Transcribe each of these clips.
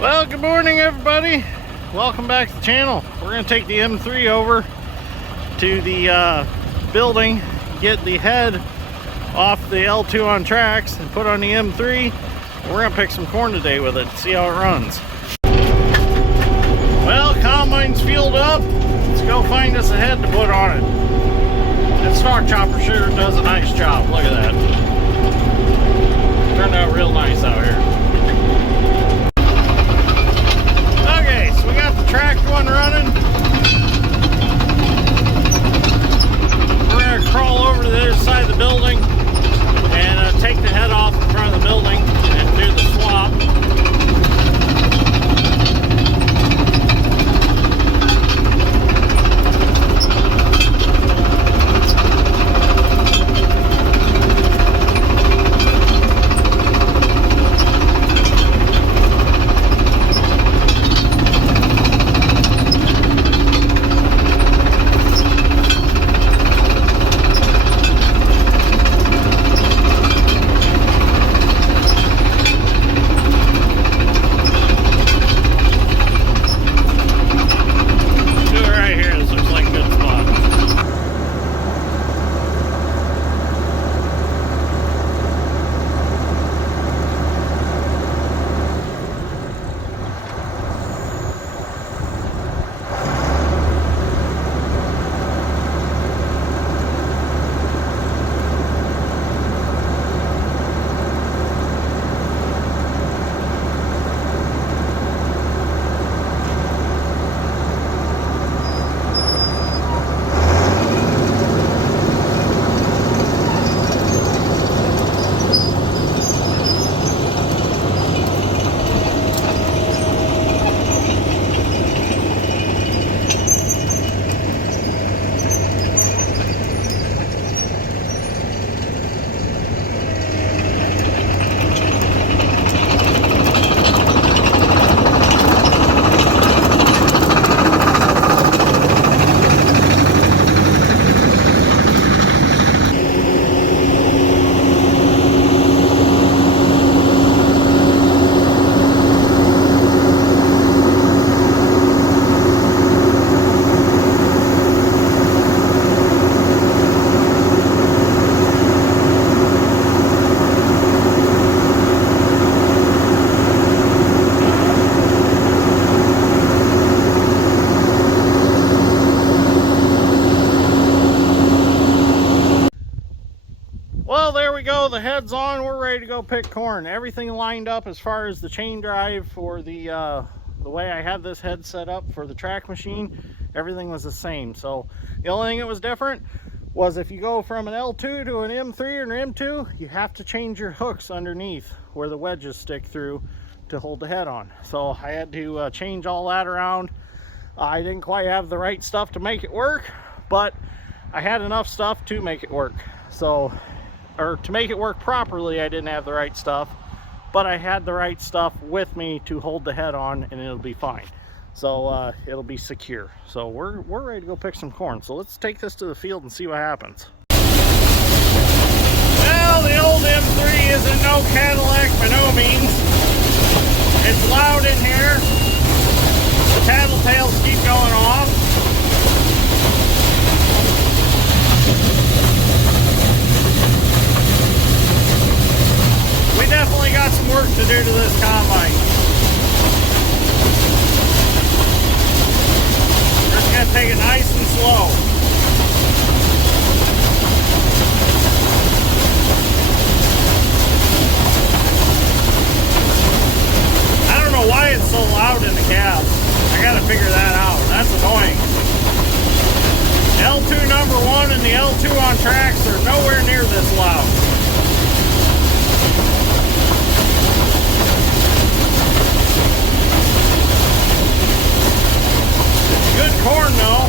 Well, good morning everybody. Welcome back to the channel. We're going to take the M3 over to the building, get the head off the L2 on tracks and put on the M3. And we're going to pick some corn today with it, see how it runs. Well, combine's fueled up. Let's go find us a head to put on it. That stalk chopper sure does a nice job. Look at that. Turned out real nice out here. Okay, so we got the tracked one running. We're going to crawl over to the other side of the building and take the head off in front of the building and do the swap. Well, there we go. The head's on. We're ready to go pick corn. Everything lined up as far as the chain drive for the way I had this head set up for the track machine. Everything was the same. So the only thing that was different was if you go from an L2 to an M3 or an M2, you have to change your hooks underneath where the wedges stick through to hold the head on. So I had to change all that around. I didn't quite have the right stuff to make it work, but I had enough stuff to make it work. So, or to make it work properly, I didn't have the right stuff, but I had the right stuff with me to hold the head on, and it'll be fine. So it'll be secure. So we're ready to go pick some corn. So let's take this to the field and see what happens. Well, the old M3 isn't no Cadillac by no means. It's loud in here. The tattletales keep going off. We definitely got some work to do to this combine. We're just going to take it nice and slow. I don't know why it's so loud in the cab. I got to figure that out. That's annoying. L2 number 1 and the L2 on tracks are nowhere near this loud. Good corn though.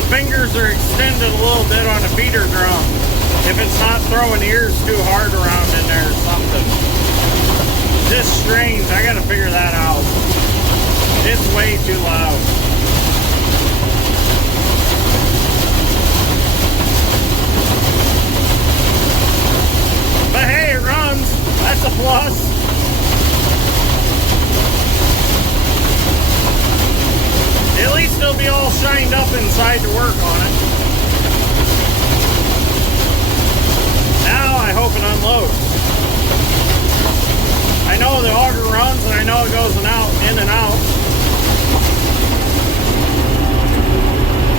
the fingers are extended a little bit on a feeder drum. If it's not throwing ears too hard around in there or something. Just strange. I gotta figure that out. It's way too loud. But hey, it runs. That's a plus. At least it'll be all shined up inside to work on it. Now I hope it unloads. I know the auger runs and I know it goes in and out.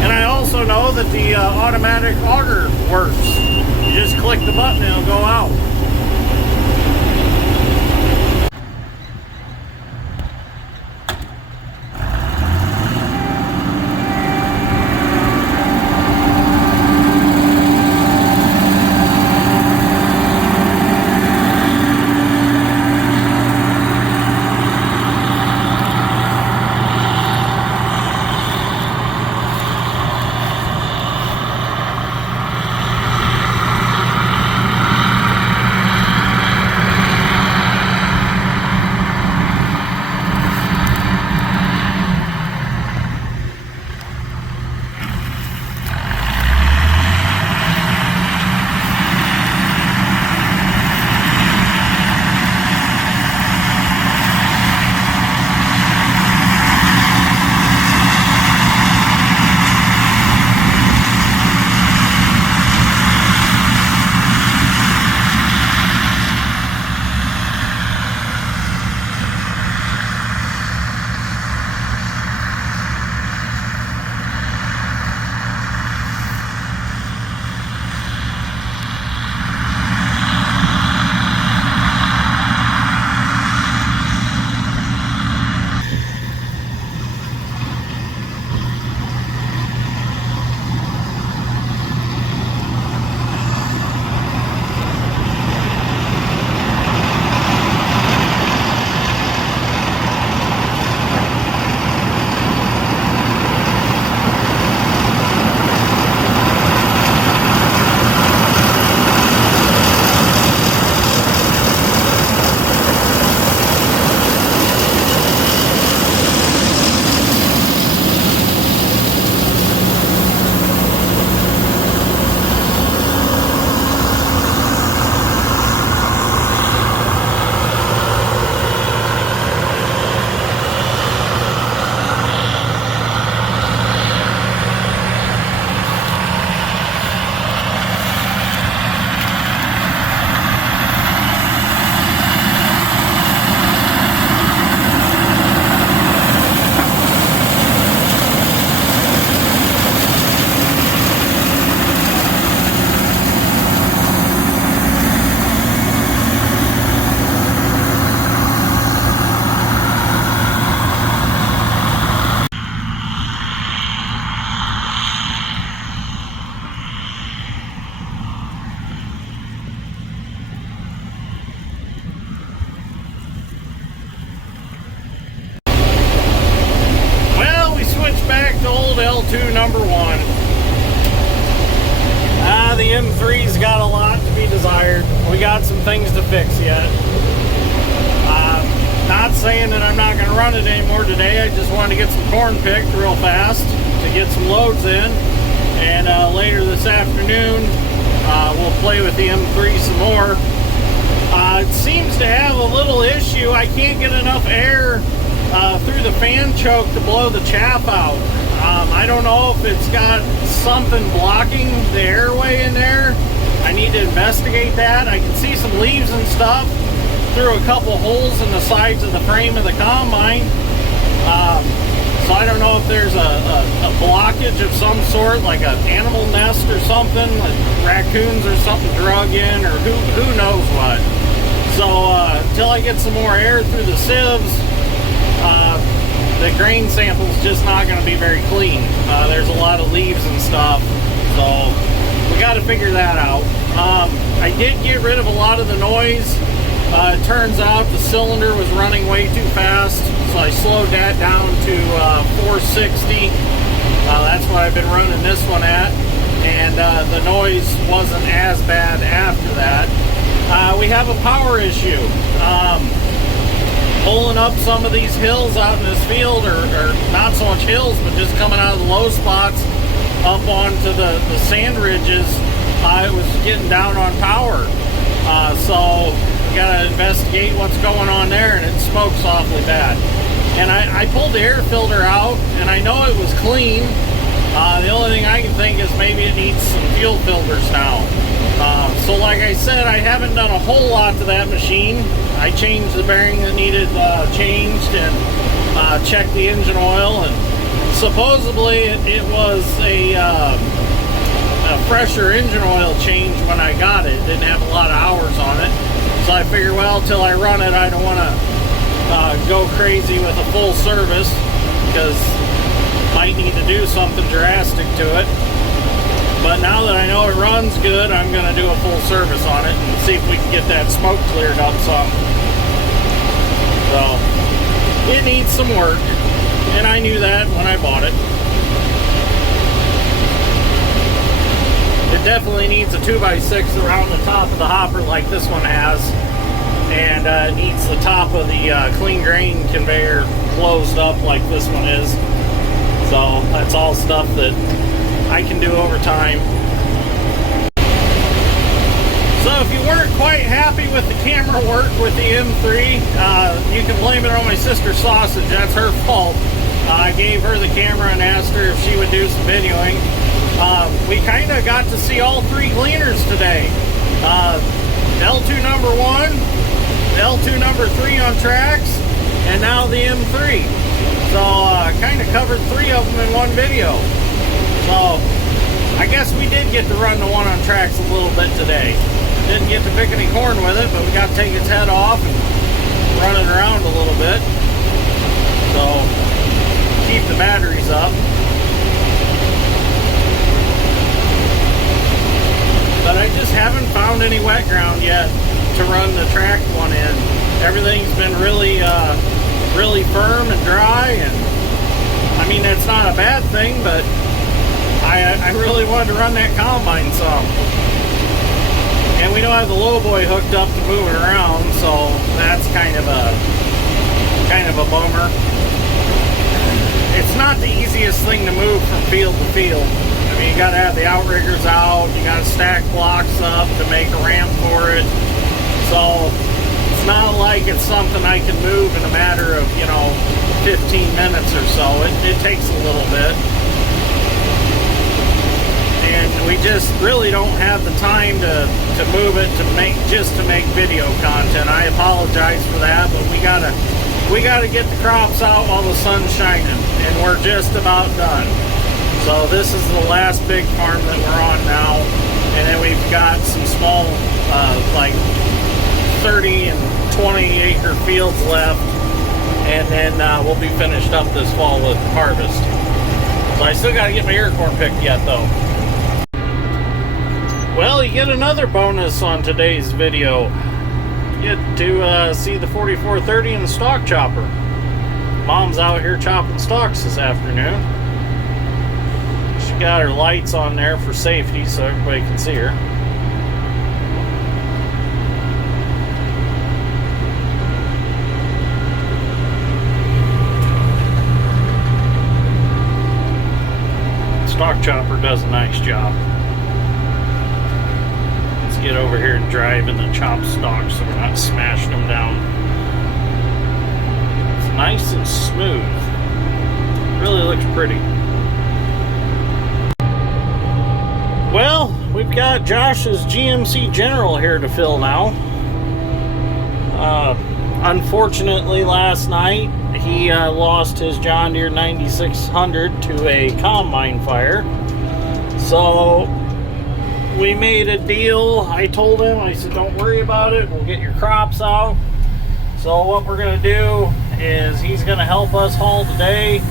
And I also know that the automatic auger works. You just click the button and it'll go out. L2 number one. The M3's got a lot to be desired. We got some things to fix yet. Not saying that I'm not going to run it anymore today. I just wanted to get some corn picked real fast to get some loads in. And later this afternoon, we'll play with the M3 some more. It seems to have a little issue. I can't get enough air through the fan choke to blow the chaff out. I don't know if it's got something blocking the airway in there. I need to investigate that. I can see some leaves and stuff through a couple holes in the sides of the frame of the combine. So I don't know if there's a blockage of some sort, like an animal nest or something, like raccoons or something drug in, or who knows what. So until I get some more air through the sieves, the grain sample's just not going to be very clean. There's a lot of leaves and stuff, so we got to figure that out. I did get rid of a lot of the noise. It turns out the cylinder was running way too fast, so I slowed that down to 460. That's what I've been running this one at, and the noise wasn't as bad after that. We have a power issue. Pulling up some of these hills out in this field, or not so much hills, but just coming out of the low spots up onto the sand ridges, it was getting down on power. So we gotta investigate what's going on there, and it smokes awfully bad. And I pulled the air filter out, and I know it was clean. The only thing I can think is maybe it needs some fuel filters now. So like I said, I haven't done a whole lot to that machine. I changed the bearing that needed changed, and checked the engine oil, and supposedly it was a fresher engine oil change when I got it. It didn't have a lot of hours on it. So I figured, well, till I run it, I don't want to go crazy with a full service, because might need to do something drastic to it. But now that I know it runs good, I'm going to do a full service on it and see if we can get that smoke cleared up some. So it needs some work, and I knew that when I bought it. It definitely needs a 2x6 around the top of the hopper like this one has, and it needs the top of the clean grain conveyor closed up like this one is. So that's all stuff that I can do over time. So if you weren't quite happy with the camera work with the M3, you can blame it on my sister Sausage. That's her fault. I gave her the camera and asked her if she would do some videoing. We kind of got to see all three Gleaners today. L2 number 1, L2 number 3 on tracks, and now the M3. So I kind of covered 3 of them in one video. So I guess we did get to run the one on tracks a little bit today. Didn't get to pick any corn with it, but we got to take its head off and run it around a little bit. So keep the batteries up. But I just haven't found any wet ground yet to run the tracked one in. Everything's been really firm and dry, and I mean, that's not a bad thing, but I really wanted to run that combine some. And we don't have the low boy hooked up to move it around, so that's kind of a bummer. It's not the easiest thing to move from field to field. I mean, you gotta have the outriggers out, you gotta stack blocks up to make a ramp for it. So it's not like it's something I can move in a matter of, 15 minutes or so. It takes a little bit. And we just really don't have the time to move it to make video content. I apologize for that, but we gotta get the crops out while the sun's shining, and we're just about done. So this is the last big farm that we're on now, and then we've got some small like 30 and 20 acre fields left, and then we'll be finished up this fall with harvest. So I still got to get my ear corn picked yet though. Well, you get another bonus on today's video. You get to see the 4430 and the stalk chopper. Mom's out here chopping stalks this afternoon. She got her lights on there for safety so everybody can see her. Stalk chopper does a nice job. Let's get over here and drive in the chopped stalks so we're not smashing them down. It's nice and smooth. Really looks pretty. Well, we've got Josh's GMC General here to fill now. Unfortunately, last night he lost his John Deere 9600 to a combine fire. So we made a deal. I told him, I said, don't worry about it. We'll get your crops out. So what we're going to do is he's going to help us haul today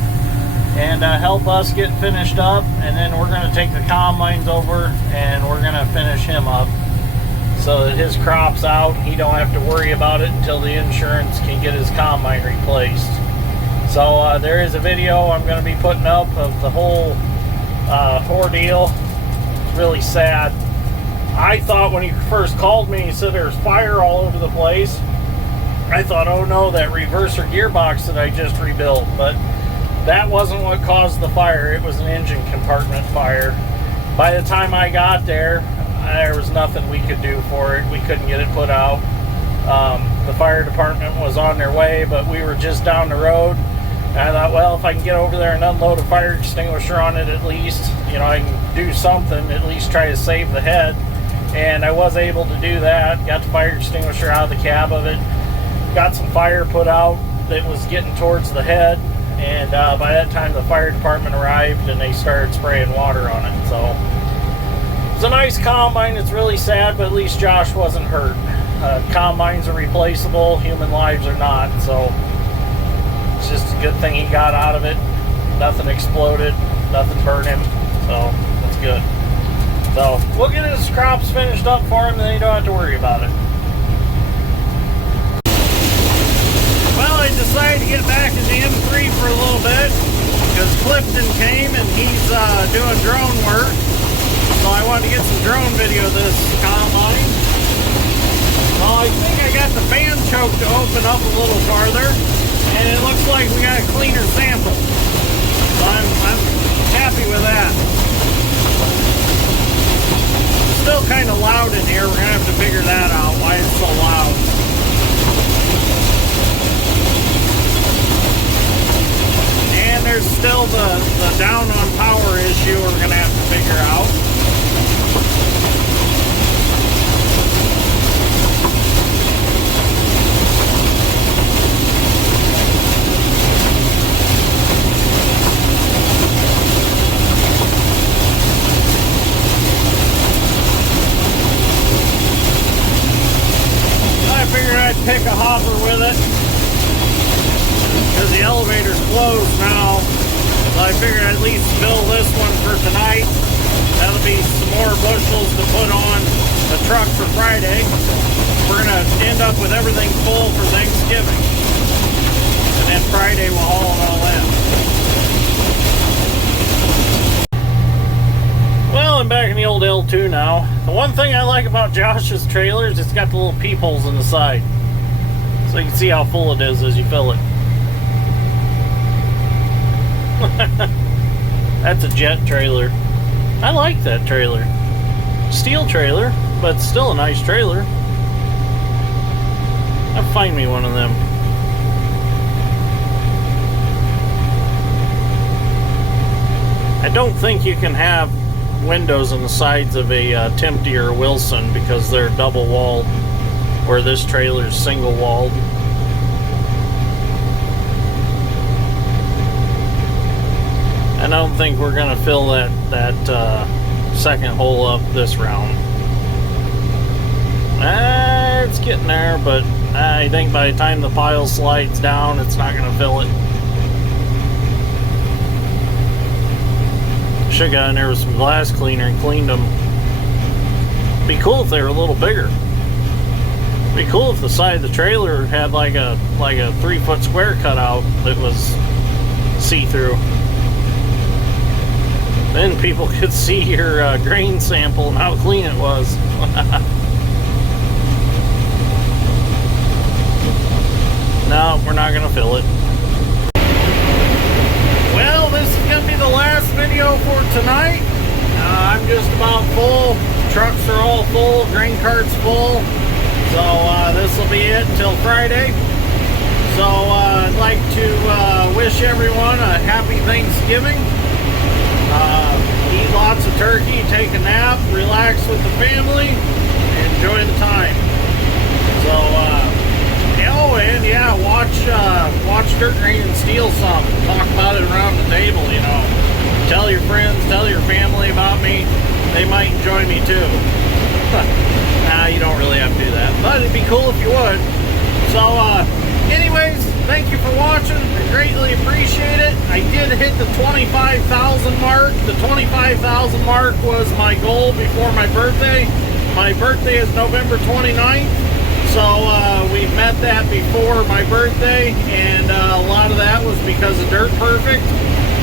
and help us get finished up, and then we're going to take the combines over and we're going to finish him up so that his crop's out. He don't have to worry about it until the insurance can get his combine replaced. So there is a video I'm going to be putting up of the whole ordeal. It's really sad. I thought when he first called me, he said there was fire all over the place. I thought, oh no, that reverser gearbox that I just rebuilt. But that wasn't what caused the fire. It was an engine compartment fire. By the time I got there was nothing we could do for it. We couldn't get it put out. The fire department was on their way, but we were just down the road. And I thought, well, if I can get over there and unload a fire extinguisher on it at least, you know, I can do something, at least try to save the head. And I was able to do that. Got the fire extinguisher out of the cab of it. Got some fire put out that was getting towards the head. And by that time, the fire department arrived and they started spraying water on it. So it's a nice combine. It's really sad, but at least Josh wasn't hurt. Combines are replaceable. Human lives are not. So it's just a good thing he got out of it. Nothing exploded. Nothing burned him. So that's good. So we'll get his crops finished up for him, and then you don't have to worry about it. Well, I decided to get back in the M3 for a little bit because Clifton came and he's doing drone work. So I wanted to get some drone video of this combine. Well, I think I got the fan choke to open up a little farther, and it looks like we got a cleaner sample. So I'm happy with that. Still kind of loud in here. We're gonna have to figure that out, why it's so loud. And there's still the down on power issue we're gonna have to figure out. Pick a hopper with it because the elevator's closed now, so I figured I'd at least fill this one for tonight. That'll be some more bushels to put on the truck for Friday. We're gonna end up with everything full for Thanksgiving, and then Friday we'll haul it all in. Well, I'm back in the old L2 now. The one thing I like about Josh's trailer is it's got the little peepholes in the side, so you can see how full it is as you fill it. That's a jet trailer. I like that trailer. Steel trailer, but still a nice trailer. I'll find me one of them. I don't think you can have windows on the sides of a Tempty or Wilson because they're double walled, where this trailer is single walled. And I don't think we're gonna fill that second hole up this round. It's getting there, but I think by the time the pile slides down, it's not gonna fill it. Should've got in there with some glass cleaner and cleaned them. Be cool if they were a little bigger. Be cool if the side of the trailer had like a 3-foot square cutout that was see-through. Then people could see your grain sample and how clean it was. No, we're not gonna fill it. Well, this is gonna be the last video for tonight. I'm just about full. Trucks are all full. Grain cart's full. So this will be it until Friday. So I'd like to wish everyone a happy Thanksgiving. Eat lots of turkey, take a nap, relax with the family, and enjoy the time. So, oh, and yeah, watch Dirt Grain and Steel some. Talk about it around the table, you know. Tell your friends, tell your family about me. They might enjoy me too. Nah, you don't really have to do that, but it'd be cool if you would. So, anyways, thank you for watching. I greatly appreciate it. I did hit the 25,000 mark. The 25,000 mark was my goal before my birthday. My birthday is November 29th. So we've met that before my birthday, and a lot of that was because of Dirt Perfect.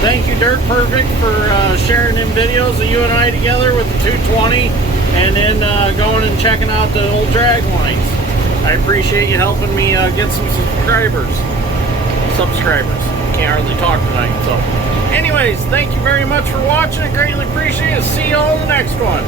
Thank you, Dirt Perfect, for sharing them videos of you and I together with the 220, and then going and checking out the old drag lines. I appreciate you helping me get some subscribers. Can't hardly talk tonight. So anyways, thank you very much for watching. I greatly appreciate it. See you all in the next one.